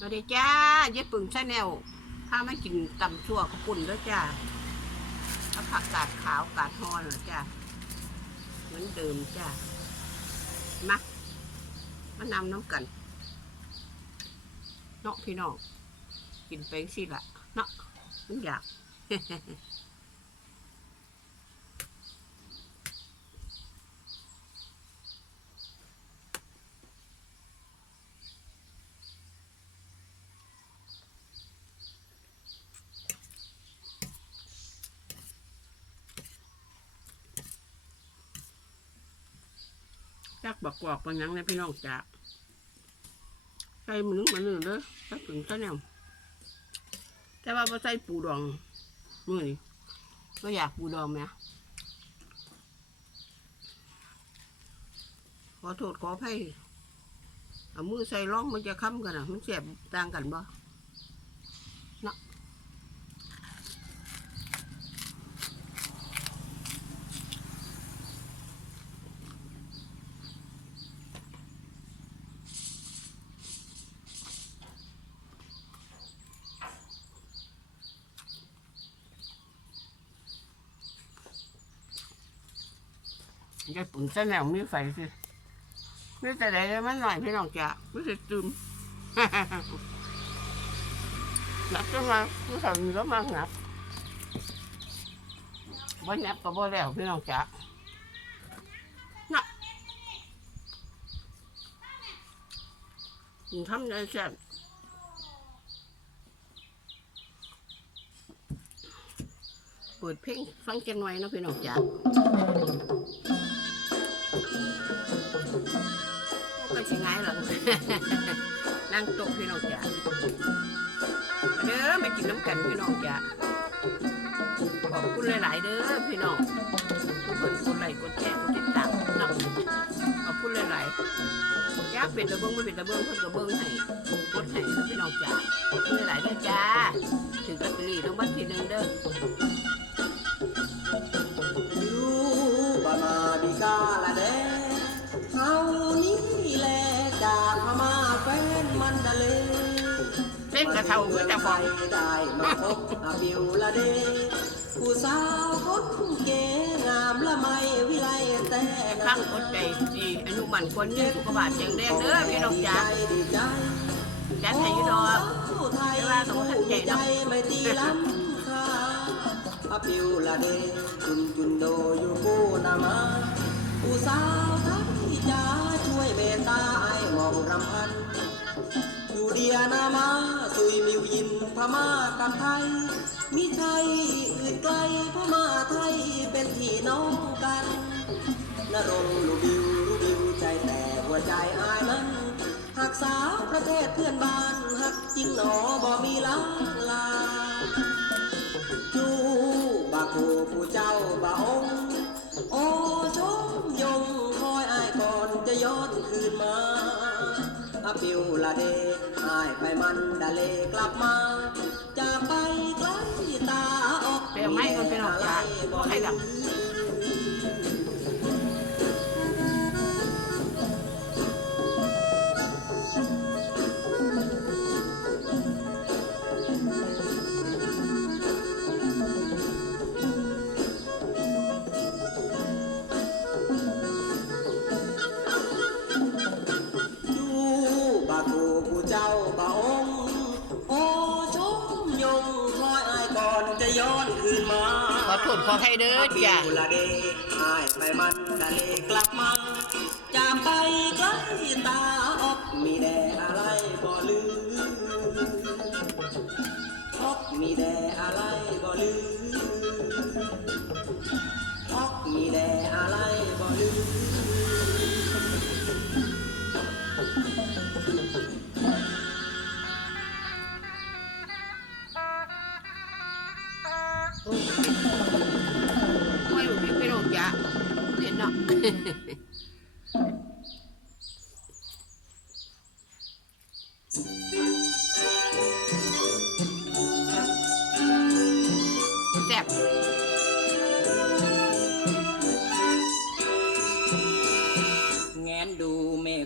สวัสดีจ้าเจ๊ปึงชาแนลพาไม่กินตำชั่วขาวปุ่นแล้วจ้าเอาผักกาดขาวกาดฮอนเหรอจ้าเหมือนเดิมจ้ามา มานำน้ำกัน เนาะพี่น้อง กินไปสิละเนาะมันอยาก จักบักกอกบางยังเลยพี่น้องจ้าใส่มือมันนึงเด้อถ้าถึงซะแนวแต่ว่าบ่ใส่ปูดองมือนี่ก็อยากปูดองไหมขอโทษขออภัยเอามือใส่ร่องมันจะค้ำกันอะ มันเสียบต่างกันบ่ จะปุ่นซะแนวมีไฟสินี่แต่ไหนมันหน่อยพี่น้องจ้าไม่ใช่ตื่มนับจังมาผู้สาวมีก็มานับบ่นับก็บ่แล้วพี่น้องจ้าน่ะทำได้แซ่บเปิดเพลงฟังจังหน่อยเนะพี่น้องจ้า สิง่ายหรอกนั่งโต๊ะพี่น้องจ้าเด้อมากินน้ำกันพี่น้องจ้ะขอบคุณหลาย ๆ เด้อพี่น้องทุกคนกดไลค์กดแชร์กดติดตามเนาะขอบคุณหลายๆยากเป็นตะเบิ้งไม่เป็นตะเบิ้งเพิ่นก็เบิ้องให้กดให้พี่น้องจ้ะขอบคุณหลายๆเด้อจ้าถึงลอตเตอรี่รางวัลที่หนึ่งเด้อ กระเทาเพื่อจะฟ้องได้มาพบอาบิวละเด้ผู้สาวคนเก๋งามละไม่วิไลแต่ข้างอดใจดีอนุมันคนยืนสุขภาพแข็งแรงเด้อพี่น้องจ้าดีใจจัดให้อยุดอกไทยเวลาต้องทันใจเนาะไม่ตีล้ำค่าอาบิวละเด้จุนจุนโดอยู่กูนามาผู้สาวไทยจะช่วยเมตตาไอ้หมองรำพันอยู่ เดียนามาสุยมิวยินพม่ากับไทย มิใช่อื่นไกลพม่าไทยเป็นพี่น้องกันนรงลูบิวลูบิวใจแต่หัวใจอายนั้นหากสาวประเทศเพื่อนบ้านหักจริงหนอบ่มีล้างลาจูบาโคผู้เจ้าบาองโอชมยงคอยอายก่อนจะย้อนคืนมาอาปิวละเด อายไปมันดาเลกลับมา จะไปไกลตาออกเปรี้ยวไม้คนเป็นออกจากใครดัง ผู้เจ้าบาองค์โอชมยงคอยอายก่อนจะย้อนคืนมาขอโทษขอให้เด้อจ้าบิวละเดหายไปมันดาเลกลับมาจากไปไกลตา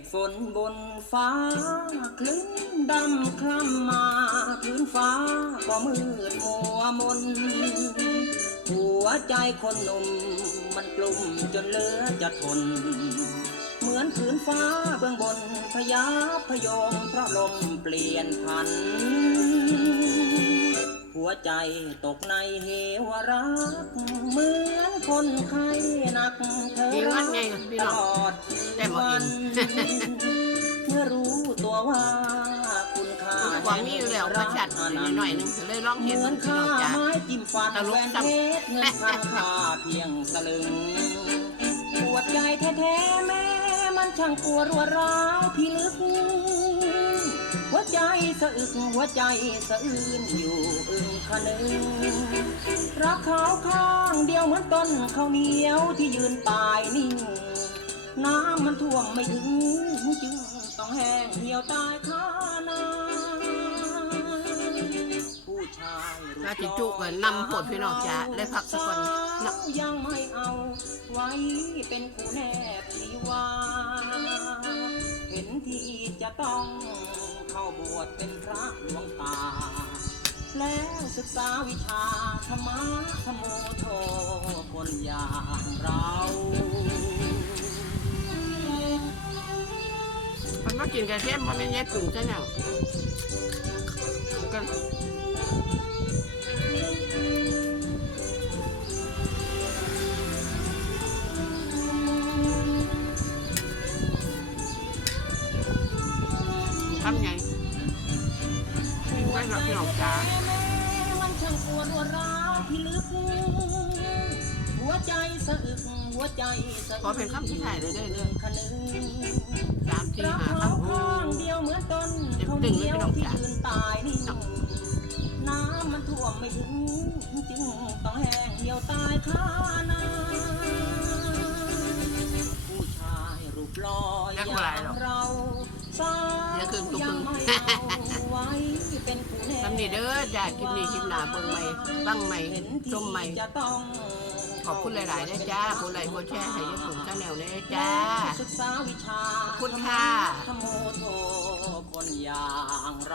ฆฝนบนฟ้า คลื่นดำคล้ำมาพื้นฟ้าก็มืดมัวมน หัวใจคนหนุ่มมันกลุ่มจนเหลือจะทน เหมือนพื้นฟ้าเบื้องบนพยาพยอมเพราะลมเปลี่ยนพัน หัวใจตกในเหวรัก เหมือนคนไข้หนักเธอเองวัรันกไงพี่ตน้องลอดแต่บ่วัอินนเมื่อรู้ตัวว่าคุณค่าหวังมีอยู่แล้วมาชัดหน่อยๆหนึงเลยลองเหเห็นมือนพี่ค่าน้องจ้าไม้จิ้มฟันตลกแหวนซ้ำเพชรเงินพันค่าเพียงสลึงปวดใจแท้ๆแม่มันช่างปวดรัวร้าวพี่ลึก หัวใจสะอึกหัวใจสะอื้นอยู่อึงคะนึงรักเขาข้างเดียวเหมือนต้นข้าวเหนียวที่ยืนตายนิ่ง น้ำมันท่วมไม่ถึงจึงต้องแห้งเหี่ยวตายคานาผู้ชายรูปว่าจิจุก็นำโพดพี่น้องจ้าเลยพักสักคนเนาะยังไม่เอาไว้เป็นคู่แนบชีวาเห็นที่จะต้องเข้า บวชเป็นพระหลวงตา แล้วศึกษาวิชาธรรมะธรรมโมโทคนอย่างเรามันมากินกระเทียมมันไม่แย่ปรุงซะแล้วกันทำไง นช่างปวดรัวร้าวที่ลึก หัวใจสะอึกหัวใจสะอึกขอเป็นคำที่ถ่ายเลยเด้อเด้อ คะนึงสามสี่รักห้าเขาคำข้างเดียวเหมือนต้นเต็มเขาตึงเดีเลยยวพี่น้องที่จ๋ายืนตายนิ่งน้ำมันท่วมไม่ถึงจึงต้องแห้งเหี่ยวตายคานาผู้ชายรูปหล่ออย่างเราสาวเดี๋ยวคืนตุ๊กยังไม่เอาไว้เป็นผู้แน่ทำนี่เด้อจ้าคลิปนี้คลิปหน้าเบิ่งใหม่ฟังใหม่ชมใหม่จะต้องขอบคุณหลายๆนะจ้าคนไลค์คนแชร์ให้ยายผมชาแนลเลยจ้าศึกษาวิชาขอบคุณค่ะธรรมโมโทคนอย่างเรา